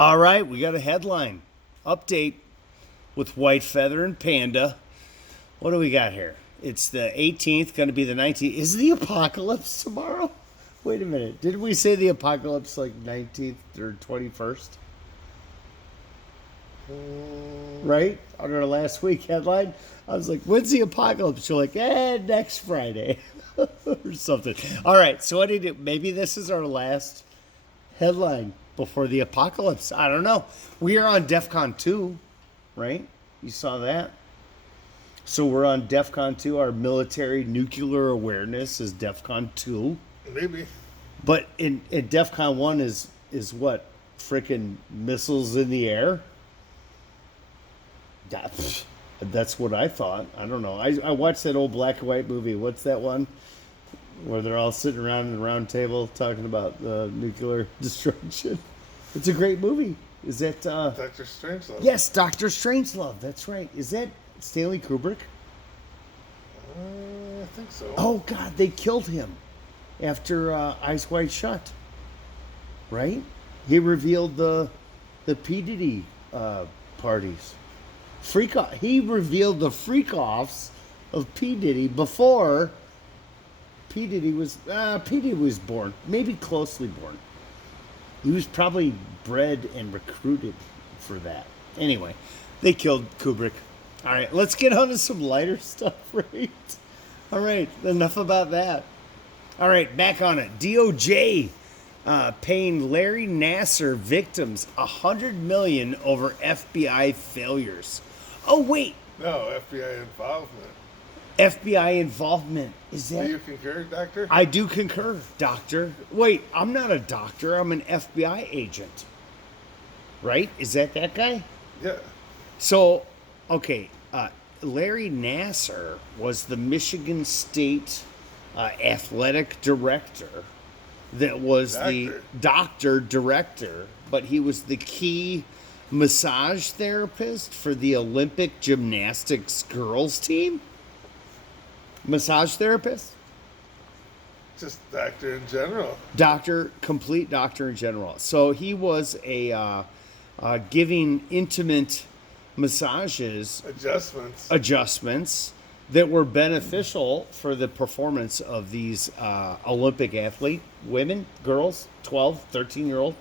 All right, we got a headline update with White Feather and Panda. What do we got here? It's the 18th, going to be the 19th. Is the apocalypse tomorrow? Wait a minute. Did we say the apocalypse like 19th or 21st? Right? On our last week headline, I was like, when's the apocalypse? You're like, next Friday or something. All right, so what did it? Maybe this is our last headline before the apocalypse. I don't know. We are on DEFCON 2, right? You saw that? So we're on DEFCON 2. Our military nuclear awareness is DEFCON 2. Maybe. But in DEFCON 1 is what? Freaking missiles in the air? That's what I thought. I don't know. I watched that old black and white movie. What's that one? Where they're all sitting around in a round table talking about nuclear destruction. It's a great movie. Is that... Dr. Strangelove. Yes, Dr. Strangelove. That's right. Is that Stanley Kubrick? I think so. Oh, God, they killed him after Eyes Wide Shut. Right? He revealed the P. Diddy parties. He revealed the freak-offs of P. Diddy before P. Diddy was born. Maybe closely born. He was probably bred and recruited for that. Anyway, they killed Kubrick. All right, let's get on to some lighter stuff, right? All right, enough about that. All right, back on it. DOJ paying Larry Nassar victims $100 million over FBI failures. Oh wait, No, FBI involvement. FBI involvement. Is Do that? you concur, Doctor? I do concur, doctor. Wait, I'm not a doctor. I'm an FBI agent. Right? Is that guy? Yeah. So, okay, Larry Nassar was the Michigan State athletic director that was the doctor director, but he was the key massage therapist for the Olympic gymnastics girls team. Massage therapist? Just doctor in general. Complete doctor in general. So he was giving intimate massages, adjustments that were beneficial for the performance of these Olympic athlete women, girls, 12, 13-year-old.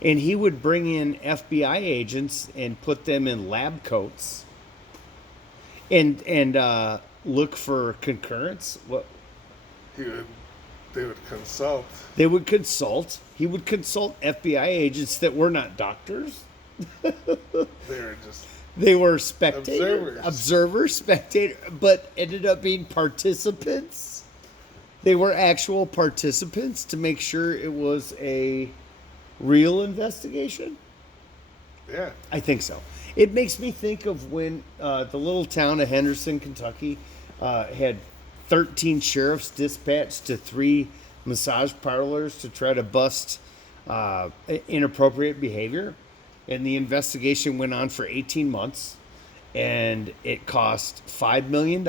And he would bring in FBI agents and put them in lab coats and look for concurrence. What? They would consult. They would consult. He would consult FBI agents that were not doctors. They were observers, spectators, but ended up being participants. They were actual participants to make sure it was a real investigation. Yeah. I think so. It makes me think of when the little town of Henderson, Kentucky, had 13 sheriffs dispatched to 3 massage parlors to try to bust inappropriate behavior. And the investigation went on for 18 months, and it cost $5 million.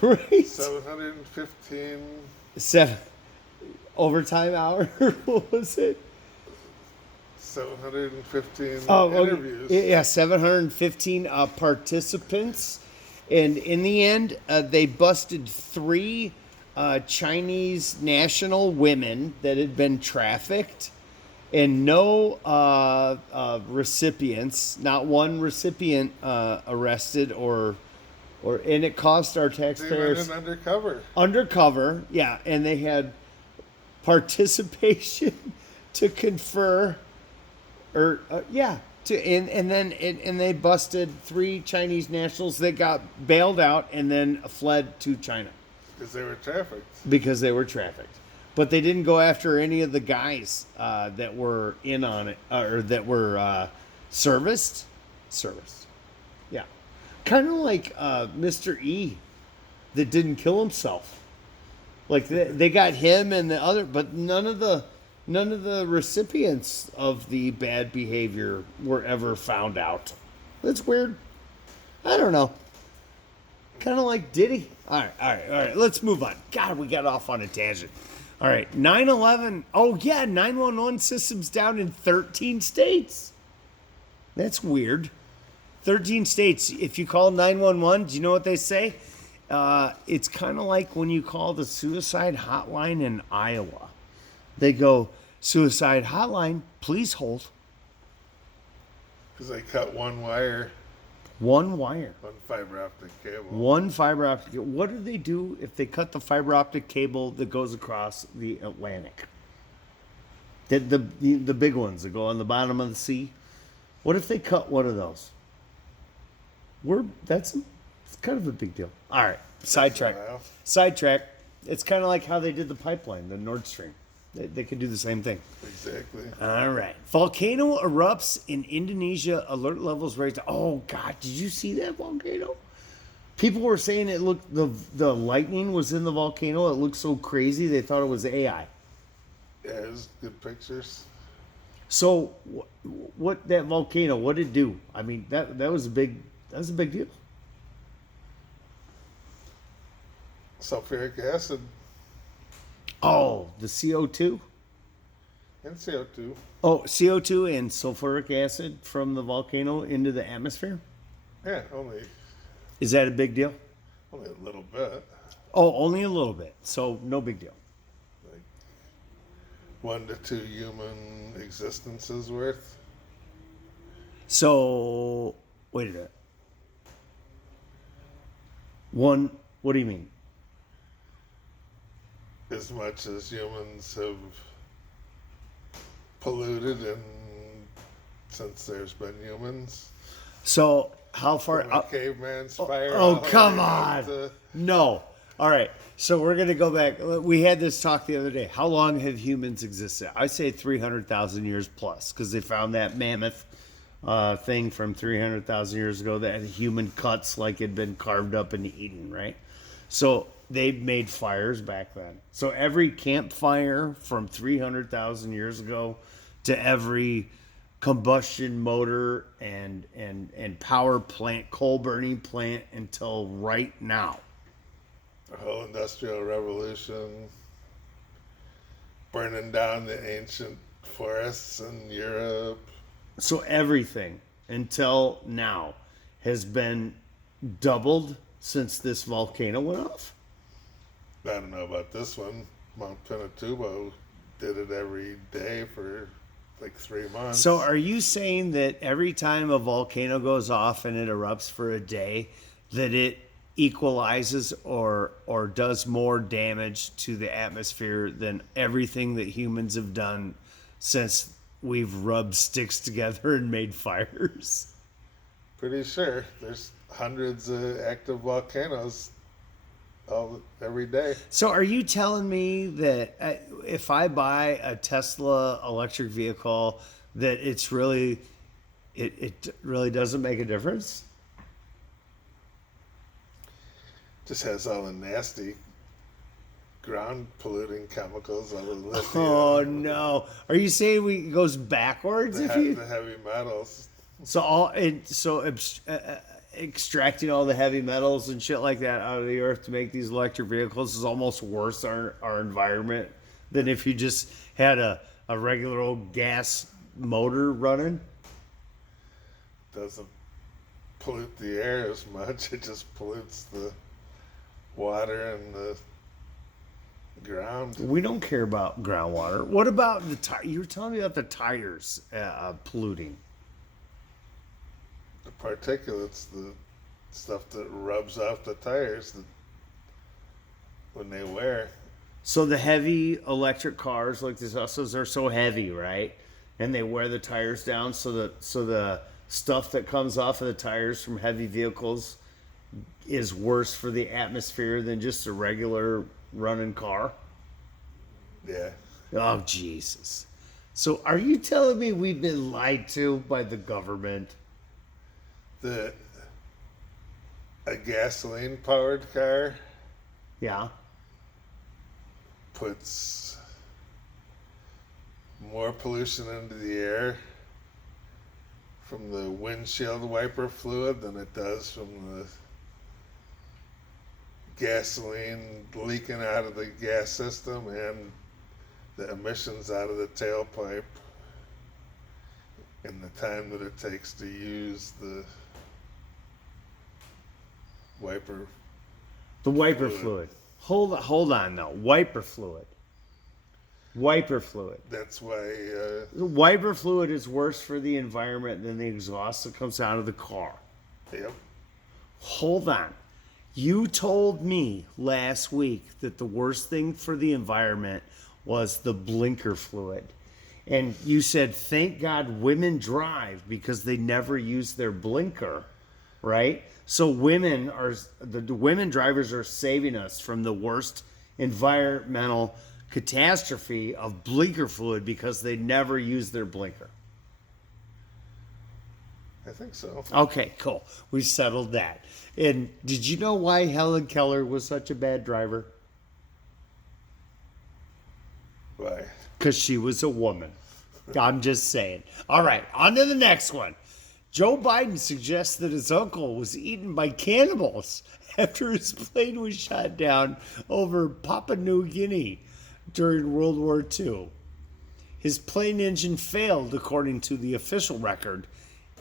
Right? 715. Overtime hour? What was it? 715 interviews. Yeah, 715 participants. And in the end, they busted 3 Chinese national women that had been trafficked, and no recipients, not one recipient arrested and it cost our taxpayers. They went undercover, yeah, and they had participation to confer, and they busted 3 Chinese nationals that got bailed out and then fled to China because they were trafficked. But they didn't go after any of the guys that were in on it or that were serviced. Yeah, kind of like Mr. E that didn't kill himself. Like they got him and the other, but none of the recipients of the bad behavior were ever found out. That's weird. I don't know. Kind of like Diddy. All right. Let's move on. God, we got off on a tangent. All right, 911. Oh, yeah, 911 systems down in 13 states. That's weird. 13 states. If you call 911, do you know what they say? It's kind of like when you call the suicide hotline in Iowa. They go, suicide hotline, please hold. Because they cut one wire, One wire. one fiber optic cable. One fiber optic. What do they do if they cut the fiber optic cable that goes across the Atlantic? The big ones that go on the bottom of the sea. What if they cut one of those? It's kind of a big deal. All right, sidetrack. Wow. Sidetrack. It's kind of like how they did the pipeline, the Nord Stream. They could do the same thing. Exactly. All right. Volcano erupts in Indonesia. Alert levels raised. Oh God! Did you see that volcano? People were saying it looked the lightning was in the volcano. It looked so crazy they thought it was AI. Yeah, it was good pictures. So what that volcano? What did it do? I mean that was a big deal. Sulfuric acid Oh, the CO2. and CO2. Oh, CO2 and sulfuric acid from the volcano into the atmosphere. Yeah, only Is that a big deal? a little bit. Oh, only a little bit. So no big deal. Like 1 to 2 human existences worth. So wait a minute. One. What do you mean? As much as humans have polluted and since there's been humans. So how far? From a caveman's fire. Oh, all the come way up on. to- No. All right. So we're going to go back. We had this talk the other day. How long have humans existed? I say 300,000 years plus because they found that mammoth thing from 300,000 years ago that had human cuts like it had been carved up and eaten, right? So they made fires back then. So every campfire from 300,000 years ago to every combustion motor and power plant, coal burning plant until right now. The whole industrial revolution, burning down the ancient forests in Europe. So everything until now has been doubled since this volcano went off. I don't know about this one. Mount Pinatubo did it every day for like 3 months. So are you saying that every time a volcano goes off and it erupts for a day, that it equalizes or does more damage to the atmosphere than everything that humans have done since we've rubbed sticks together and made fires? Pretty sure there's hundreds of active volcanoes every day. So are you telling me that if I buy a Tesla electric vehicle that it really doesn't make a difference? Just has all the nasty ground polluting chemicals, all the lithium, Oh no! Are you saying it goes backwards the, if you? the heavy metals. Extracting all the heavy metals and shit like that out of the earth to make these electric vehicles is almost worse on our environment than if you just had a regular old gas motor running. Doesn't pollute the air as much. It just pollutes the water and the ground. We don't care about groundwater. What about the tire? You were telling me about the tires polluting. The particulates, the stuff that rubs off the tires when they wear. So the heavy electric cars like the Teslas are so heavy, right? And they wear the tires down, so the stuff that comes off of the tires from heavy vehicles is worse for the atmosphere than just a regular running car. Yeah. Oh Jesus! So are you telling me we've been lied to by the government? That a gasoline powered car Yeah. puts more pollution into the air from the windshield wiper fluid than it does from the gasoline leaking out of the gas system and the emissions out of the tailpipe and the time that it takes to use the wiper. The wiper fluid. Hold on now. Wiper fluid. Wiper fluid. That's why The wiper fluid is worse for the environment than the exhaust that comes out of the car. yep. Hold on. You told me last week that the worst thing for the environment was the blinker fluid. And you said, thank God women drive because they never use their blinker, right? So the women drivers are saving us from the worst environmental catastrophe of blinker fluid because they never use their blinker. I think so. Okay, cool. We settled that. And did you know why Helen Keller was such a bad driver? Why? Because she was a woman. I'm just saying. All right, on to the next one. Joe Biden suggests that his uncle was eaten by cannibals after his plane was shot down over Papua New Guinea during World War II. His plane engine failed, according to the official record,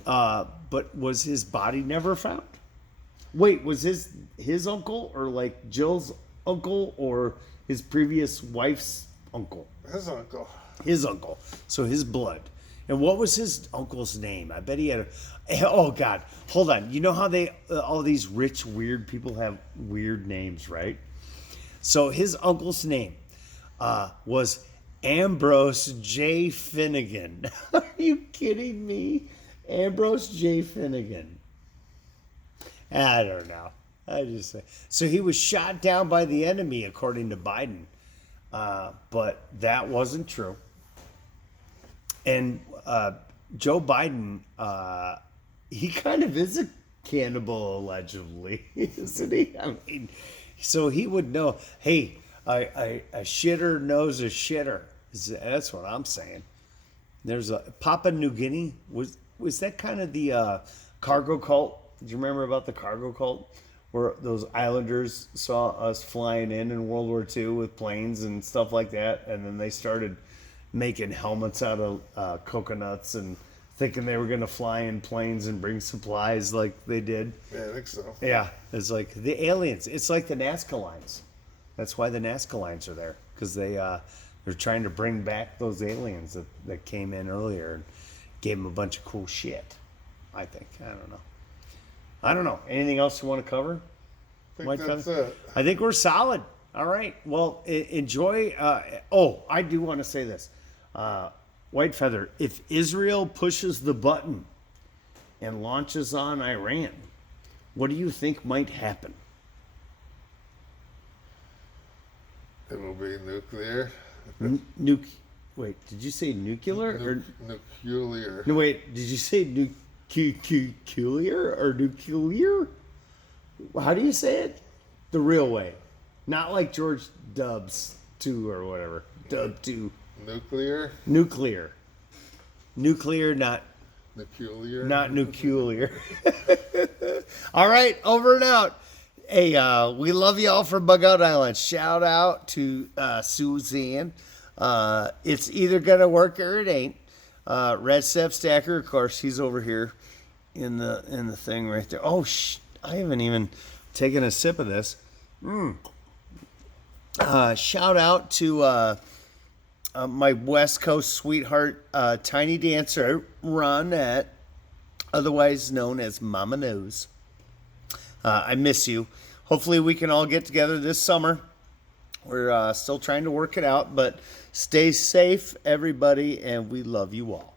but was his body never found? Wait, was his uncle or like Jill's uncle or his previous wife's uncle? His uncle. His uncle. So his blood. And what was his uncle's name? I bet he had oh God, hold on. You know how all these rich, weird people have weird names, right? So his uncle's name was Ambrose J. Finnegan. Are you kidding me? Ambrose J. Finnegan. I don't know. I just say. So he was shot down by the enemy, according to Biden. But that wasn't true. And Joe Biden, he kind of is a cannibal, allegedly, isn't he? I mean, so he would know, hey, a shitter knows a shitter. That's what I'm saying. There's a Papua New Guinea. Was that kind of the cargo cult? Do you remember about the cargo cult? Where those islanders saw us flying in World War II with planes and stuff like that. And then they started making helmets out of coconuts and thinking they were going to fly in planes and bring supplies like they did. Yeah, I think so. Yeah, it's like the aliens. It's like the Nazca lines. That's why the Nazca lines are there, because they're trying to bring back those aliens that came in earlier and gave them a bunch of cool shit. I think. I don't know. Anything else you want to cover? I think that's it. I think we're solid. All right. Well, enjoy. I do want to say this. White Feather, if Israel pushes the button and launches on Iran, what do you think might happen? It will be nuclear. Wait, did you say nuclear? Nuclear. No, wait, did you say nuclear or nuclear? How do you say it? The real way. Not like George Dubs 2 or whatever. Dub 2. Nuclear. Nuclear, not Nuclear. not nuclear. All right, over and out. Hey, we love y'all from Bug Out Island. Shout out to Suzanne. It's either gonna work or it ain't. Red Step Stacker, of course, he's over here in the thing right there. Oh, I haven't even taken a sip of this. Shout out to my West Coast sweetheart, Tiny Dancer, Ronette, otherwise known as Mama Nose. I miss you. Hopefully we can all get together this summer. We're still trying to work it out, but stay safe, everybody, and we love you all.